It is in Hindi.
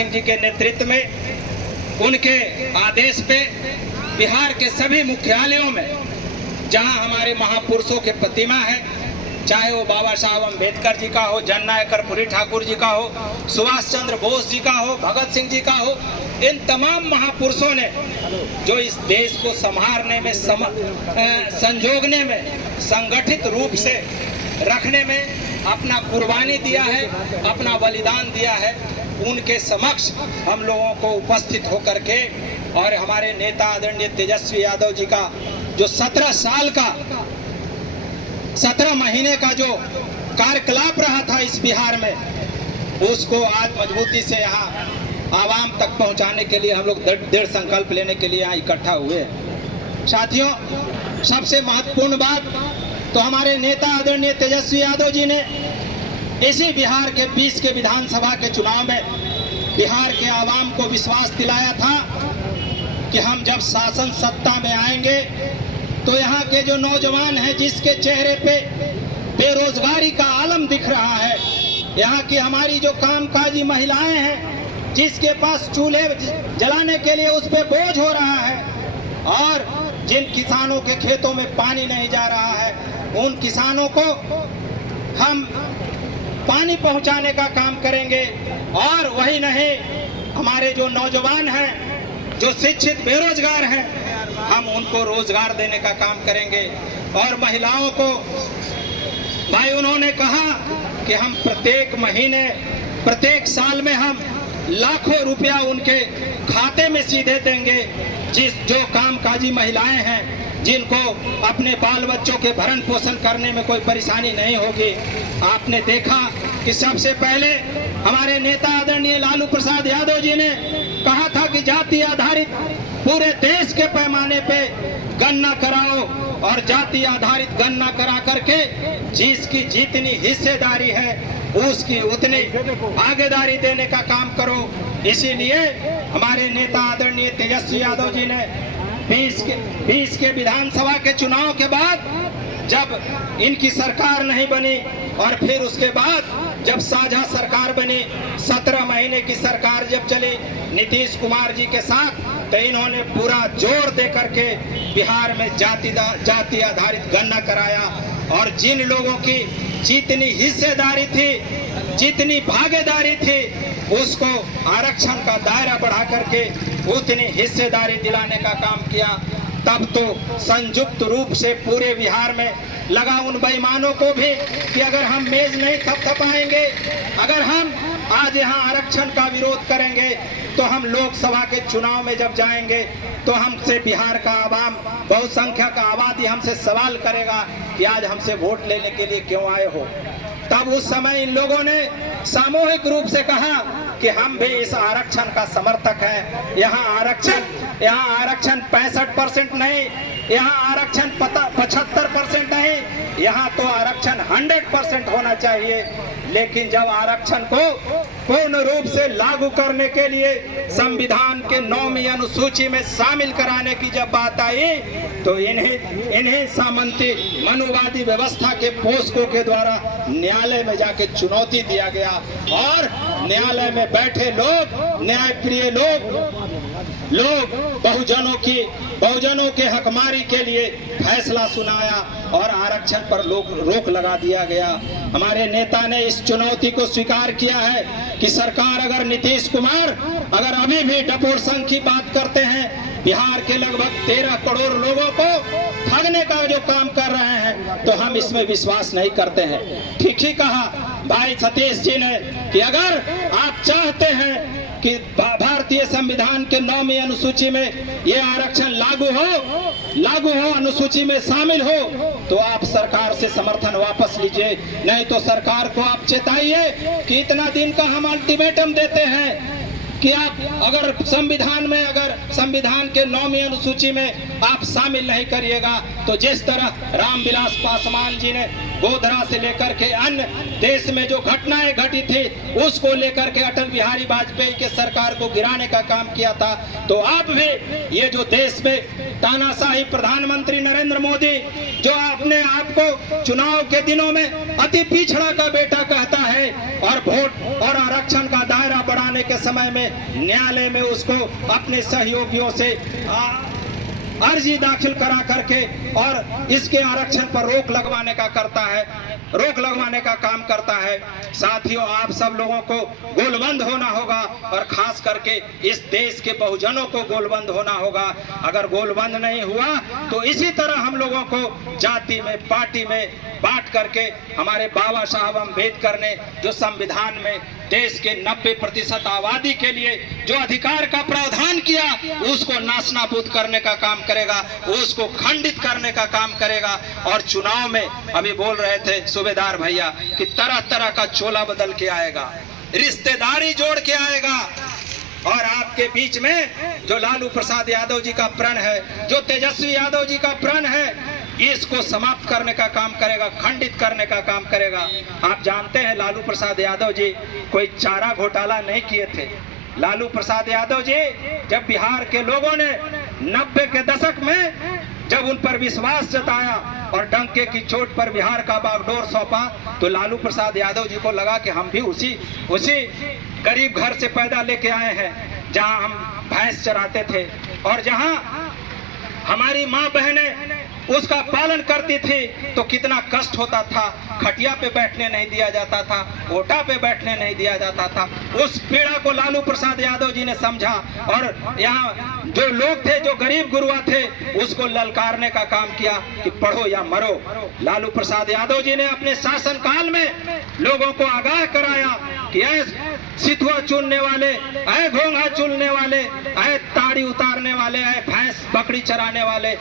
सिंह जी के नेतृत्व में, उनके आदेश पे बिहार के सभी मुख्यालयों में जहां हमारे महापुरुषों के प्रतिमा है, चाहे वो बाबा साहब अम्बेडकर जी का हो, जननायक कर्पूरी ठाकुर जी का हो, सुभाष चंद्र बोस जी का हो, भगत सिंह जी का हो, इन तमाम महापुरुषों ने जो इस देश को संभालने में, संजोगने में, संगठित रूप से रखने में अपना कुर्बानी दिया है, अपना बलिदान दिया है, उनके समक्ष हम लोगों को उपस्थित होकर के और हमारे नेता आदरणीय तेजस्वी यादव जी का जो 17 साल का 17 महीने का जो कार्यकलाप रहा था इस बिहार में, उसको आज मजबूती से यहाँ आवाम तक पहुँचाने के लिए हम लोग दृढ़ संकल्प लेने के लिए यहाँ इकट्ठा हुए हैं। साथियों, सबसे महत्वपूर्ण बात तो हमारे नेता आदरणीय तेजस्वी यादव जी ने इसी बिहार के 20 के विधानसभा के चुनाव में बिहार के आवाम को विश्वास दिलाया था कि हम जब शासन सत्ता में आएंगे तो यहाँ के जो नौजवान हैं, जिसके चेहरे पे बेरोजगारी का आलम दिख रहा है, यहाँ की हमारी जो कामकाजी महिलाएं हैं, जिसके पास चूल्हे जलाने के लिए उस पे बोझ हो रहा है, और जिन किसानों के खेतों में पानी नहीं जा रहा है, उन किसानों को हम पानी पहुंचाने का काम करेंगे। और वही नहीं, हमारे जो नौजवान हैं, जो शिक्षित बेरोजगार हैं, हम उनको रोजगार देने का काम करेंगे। और महिलाओं को भाई उन्होंने कहा कि हम प्रत्येक महीने, प्रत्येक साल में हम लाखों रुपया उनके खाते में सीधे देंगे। जो कामकाजी महिलाएं हैं, जिनको अपने बाल बच्चों के भरण पोषण करने में कोई परेशानी नहीं होगी। आपने देखा कि सबसे पहले हमारे नेता आदरणीय लालू प्रसाद यादव जी ने कहा था कि जाति आधारित पूरे देश के पैमाने पे गणना कराओ, और जाति आधारित गणना करा करके जिसकी जितनी हिस्सेदारी है उसकी उतनी भागीदारी देने का काम करो। इसीलिए हमारे नेता आदरणीय तेजस्वी यादव जी ने 20 के विधानसभा के चुनाव के बाद, जब इनकी सरकार नहीं बनी और फिर उसके बाद जब साझा सरकार बनी, 17 महीने की सरकार जब चली नीतीश कुमार जी के साथ, तो इन्होंने पूरा जोर दे करके बिहार में जाति आधारित गणना कराया, और जिन लोगों की जितनी हिस्सेदारी थी, जितनी भागीदारी थी, उसको आरक्षण का दायरा बढ़ा करके उतनी हिस्सेदारी दिलाने का काम किया। तब तो संयुक्त रूप से पूरे बिहार में लगा उन बेईमानों को भी कि अगर हम मेज नहीं थपथपाएंगे, अगर हम आज यहाँ आरक्षण का विरोध करेंगे, तो हम लोकसभा के चुनाव में जब जाएंगे तो हमसे बिहार का आवाम, बहुसंख्यक आबादी हमसे सवाल करेगा कि आज हमसे वोट लेने के लिए क्यों आए हो। तब उस समय इन लोगों ने सामूहिक रूप से कहा कि हम भी इस आरक्षण का समर्थक हैं। यहाँ आरक्षण 65% नहीं, यहाँ आरक्षण 75% नहीं, यहाँ तो आरक्षण 100% होना चाहिए। लेकिन जब आरक्षण को पूर्ण रूप से लागू करने के लिए संविधान के 9वीं अनुसूची में शामिल कराने की जब बात आई, तो इन्हें सामंती मनुवादी व्यवस्था के पोषकों के द्वारा न्यायालय में जाके चुनौती दिया गया, और न्यायालय में बैठे लोग, न्यायप्रिय लोग बहुजनों के हकमारी के लिए फैसला सुनाया और आरक्षण पर रोक लगा दिया गया। हमारे नेता ने इस चुनौती को स्वीकार किया है कि सरकार, अगर नीतीश कुमार अगर अभी भी डपोर संघ की बात करते हैं, बिहार के लगभग 13 करोड़ लोगों को ठगने का जो काम कर रहे हैं, तो हम इसमें विश्वास नहीं करते हैं। ठीक ही कहा भाई सतीश जी ने कि अगर आप चाहते हैं कि भारतीय संविधान के 9वीं अनुसूची में ये आरक्षण लागू हो, अनुसूची में शामिल हो, तो आप सरकार से समर्थन वापस लीजिए। नहीं तो सरकार को आप चेताइए कि इतना दिन का हम अल्टीमेटम देते हैं कि आप अगर संविधान के 9वीं अनुसूची में आप शामिल नहीं करिएगा, तो जिस तरह रामविलास पासवान जी ने गोधरा से लेकर के अन्य देश में जो घटनाएं घटी थी उसको लेकर के अटल बिहारी वाजपेयी के सरकार को गिराने का काम किया था। तो अब भी ये जो देश में तानाशाही प्रधानमंत्री नरेंद्र मोदी जो अपने आप को चुनाव के दिनों में अति पिछड़ा का बेटा कहता है और वोट और आरक्षण का दायरा बढ़ाने के समय में न्यायालय में उसको अपने सहयोगियों से अर्जी दाखिल करा करके और इसके आरक्षण पर रोक लगवाने का काम करता है। साथियों, आप सब लोगों को गोलबंद होना होगा और खास करके इस देश के बहुजनों को गोलबंद होना होगा। अगर गोलबंद नहीं हुआ तो इसी तरह हम लोगों को जाति में, पार्टी में बांट करके हमारे बाबा साहब अम्बेडकर ने जो संविधान में देश के 90% आबादी के लिए जो अधिकार का प्रावधान किया उसको नासनाबूद करने का काम करेगा, उसको खंडित करने का काम करेगा। और चुनाव में अभी बोल रहे थे सूबेदार भैया कि तरह तरह का चोला बदल के आएगा, रिश्तेदारी जोड़ के आएगा। और आपके बीच में जो लालू प्रसाद यादव जी का प्रण है, जो तेजस्वी यादव जी का प्रण है, इसको समाप्त करने का काम करेगा, खंडित करने का काम करेगा। आप जानते हैं लालू प्रसाद यादव जी कोई चारा घोटाला नहीं किए थे। लालू प्रसाद यादव जी जब बिहार के लोगों ने 90 के दशक में जब उन पर विश्वास जताया और डंके की चोट पर बिहार का बागडोर सौंपा तो लालू प्रसाद यादव जी को लगा कि हम भी उसी गरीब घर से पैदा लेके आए हैं जहां हम भैंस चराते थे और जहां हमारी माँ बहनें उसका पालन करती थी तो कितना कष्ट होता था। खटिया पे बैठने नहीं दिया जाता था, ओटा पे बैठने नहीं दिया जाता था। उस पीड़ा को लालू प्रसाद यादव जी ने समझा और यहाँ जो लोग थे, जो गरीब गुरुआ थे, उसको ललकारने का काम किया कि पढ़ो या मरो। लालू प्रसाद यादव जी ने अपने शासन काल में लोगों को आगाह कराया कि ऐ सिथुआ चुनने वाले, ऐ घोंघा चुनने वाले, ऐ ताड़ी उतारने वाले, ऐ भैंस बकरी चराने वाले,